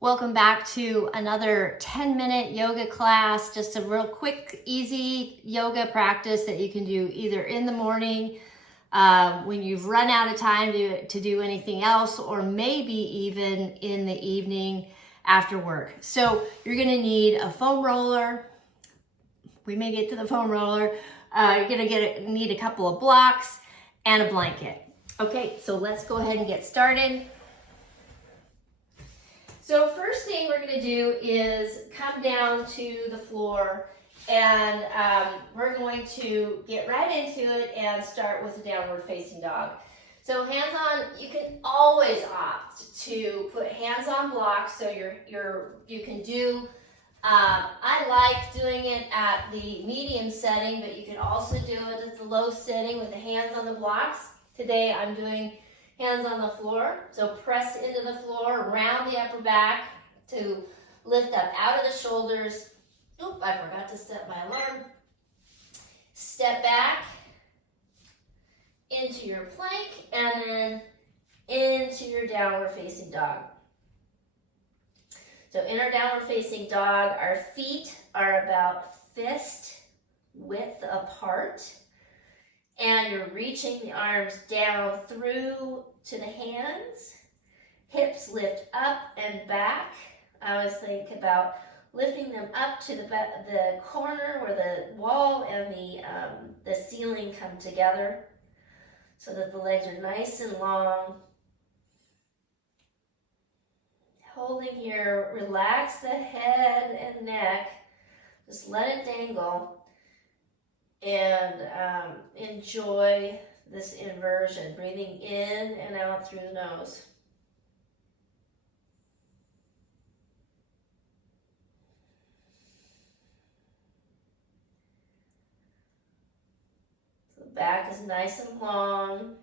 Welcome back to another 10-minute yoga class, just a real quick, easy yoga practice that you can do either in the morning when you've run out of time to do anything else, or maybe even in the evening after work. So you're gonna need a foam roller. We may get to the foam roller. You're gonna need a couple of blocks and a blanket. Okay, so let's go ahead and get started. So first thing we're going to do is come down to the floor, and we're going to get right into it and start with a downward facing dog. So hands on, you can always opt to put hands on blocks, so you can do, I like doing it at the medium setting, but you can also do it at the low setting with the hands on the blocks. Today I'm doing hands on the floor, so press into the floor, round the upper back to lift up out of the shoulders. Oop, I forgot to set my alarm. Step back into your plank and then into your downward facing dog. So in our downward facing dog, our feet are about fist width apart. And you're reaching the arms down through to the hands. Hips lift up and back. I always think about lifting them up to the corner where the wall and the ceiling come together so that the legs are nice and long. Holding here, relax the head and neck. Just let it dangle. And enjoy this inversion, breathing in and out through the nose. So the back is nice and long.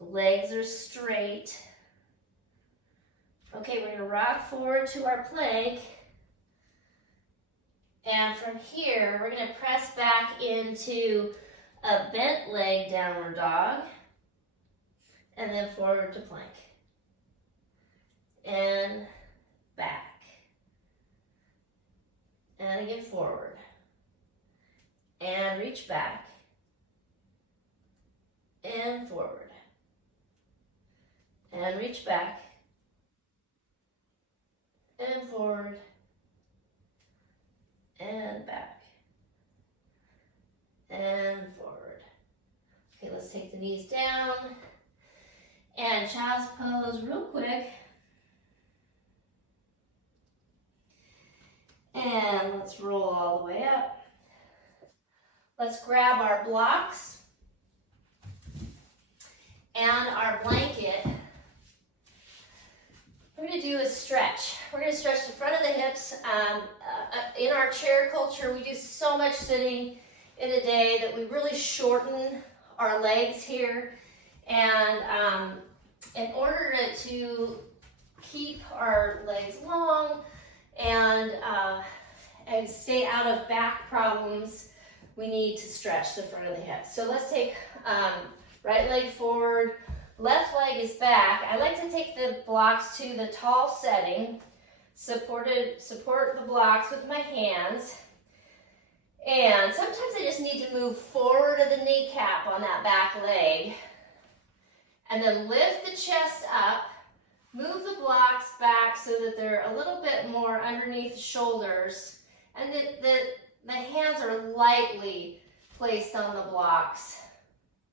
The legs are straight. Okay, we're going to rock forward to our plank. And from here, we're going to press back into a bent leg downward dog, and then forward to plank, and back, and again forward, and reach back, and forward, and reach back, and forward, and back, and forward. Okay, let's take the knees down, and child's pose real quick. And let's roll all the way up. Let's grab our blocks and our blanket. We're going to do a stretch. We're going to stretch the front of the hips. In our chair culture, we do so much sitting in a day that we really shorten our legs here. And in order to keep our legs long and stay out of back problems, we need to stretch the front of the hips. So let's take right leg forward. Left leg is back. I like to take the blocks to the tall setting, support the blocks with my hands. And sometimes I just need to move forward of the kneecap on that back leg. And then lift the chest up, move the blocks back so that they're a little bit more underneath the shoulders. And the hands are lightly placed on the blocks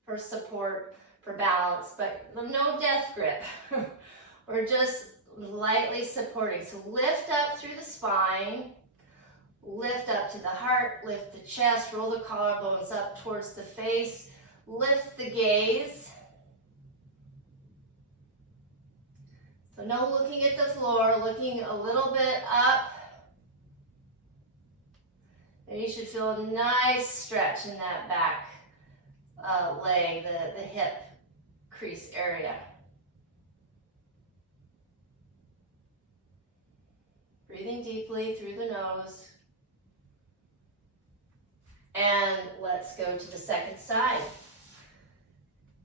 for support, for balance, but no death grip. We're just lightly supporting. So lift up through the spine, lift up to the heart, lift the chest, roll the collarbones up towards the face, lift the gaze. So no looking at the floor, looking a little bit up. And you should feel a nice stretch in that back leg, the hip crease area. Breathing deeply through the nose. And let's go to the second side.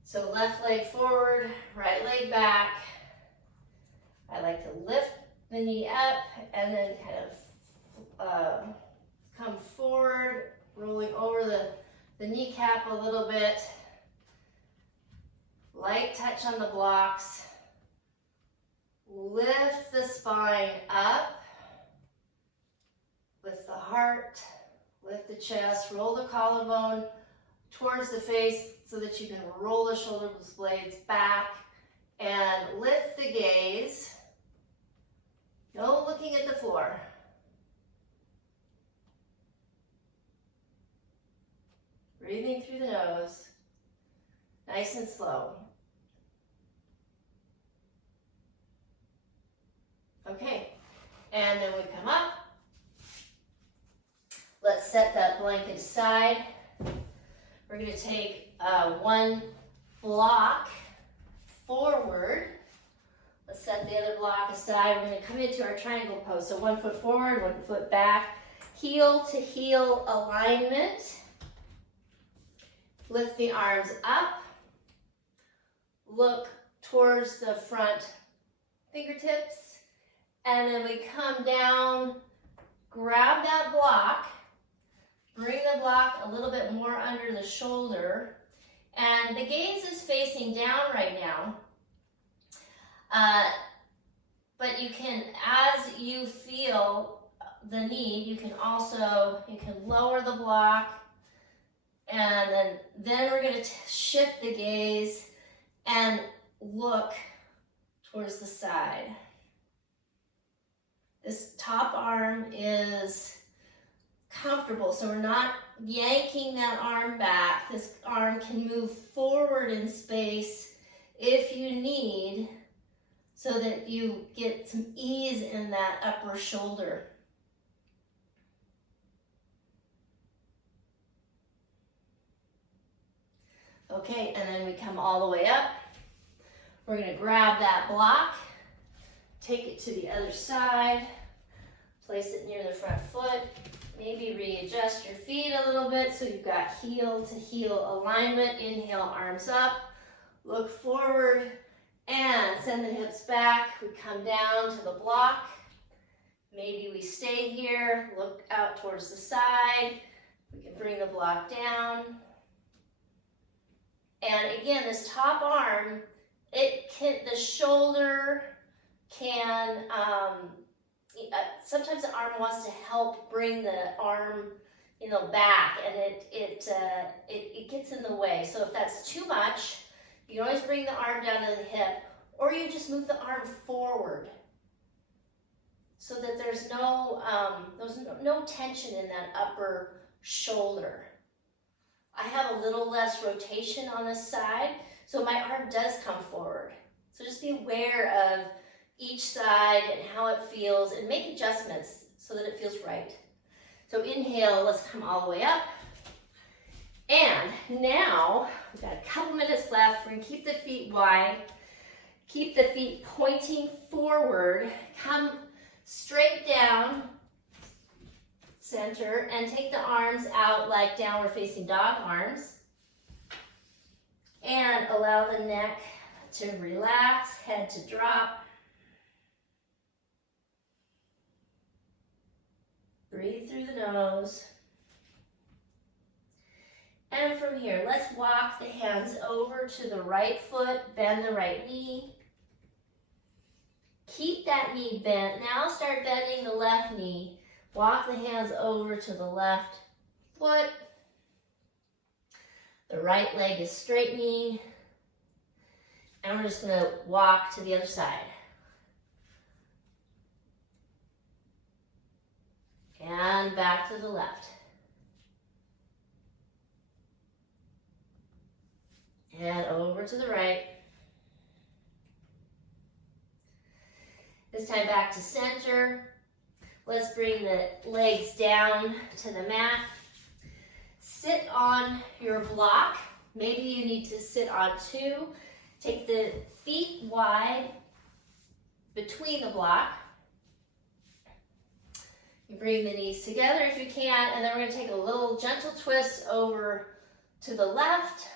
So left leg forward, right leg back. like to lift the knee up and then kind of come forward, rolling over the kneecap a little bit. Light touch on the blocks. Lift the spine up with the heart. Lift the chest, roll the collarbone towards the face so that you can roll the shoulder blades back and lift the gaze. No looking at the floor. Breathing through the nose, nice and slow. Okay, and then we come up. Let's set that blanket aside. We're going to take one block forward. Let's set the other block aside. We're going to come into our triangle pose. So 1 foot forward, 1 foot back. Heel to heel alignment. Lift the arms up. Look towards the front fingertips. And then we come down, grab that block. Bring the block a little bit more under the shoulder. And the gaze is facing down right now. But you can, as you feel the need, you can lower the block. And then we're going to shift the gaze and look towards the side. This top arm is comfortable, so we're not yanking that arm back. This arm can move forward in space if you need, so that you get some ease in that upper shoulder. Okay, and then we come all the way up. We're going to grab that block, take it to the other side, place it near the front foot. Maybe readjust your feet a little bit so you've got heel to heel alignment. Inhale, arms up, look forward, and send the hips back. We come down to the block. Maybe we stay here, look out towards the side. We can bring the block down. And again, this top arm, the shoulder can, sometimes the arm wants to help bring the arm, back, and it gets in the way. So if that's too much, you can always bring the arm down to the hip, or you just move the arm forward, so that there's no tension in that upper shoulder. I have a little less rotation on this side, so my arm does come forward. So just be aware of each side and how it feels, and make adjustments so that it feels right. So inhale, let's come all the way up. And now, we've got a couple minutes left. We're gonna keep the feet wide, keep the feet pointing forward, come straight down, center, and take the arms out like downward facing dog arms. And allow the neck to relax, head to drop. Breathe through the nose. And from here, let's walk the hands over to the right foot, bend the right knee. Keep that knee bent. Now start bending the left knee. Walk the hands over to the left foot. The right leg is straightening. And we're just going to walk to the other side. And back to the left. And over to the right. This time back to center. Let's bring the legs down to the mat. Sit on your block. Maybe you need to sit on two. Take the feet wide between the block. You bring the knees together if you can, and then we're going to take a little gentle twist over to the left.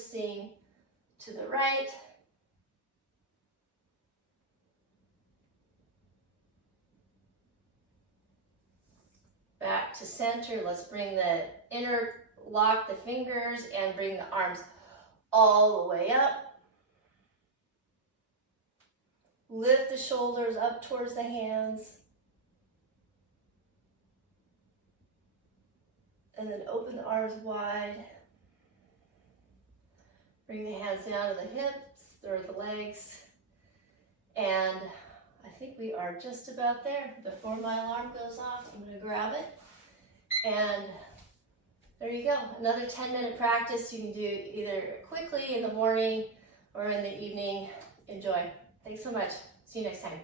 twisting to the right. Back to center. Let's bring the interlock the fingers and bring the arms all the way up. Lift the shoulders up towards the hands. And then open the arms wide. Bring the hands down to the hips or the legs. And I think we are just about there. Before my alarm goes off, I'm going to grab it. And there you go. Another 10-minute practice. You can do either quickly in the morning or in the evening. Enjoy. Thanks so much. See you next time.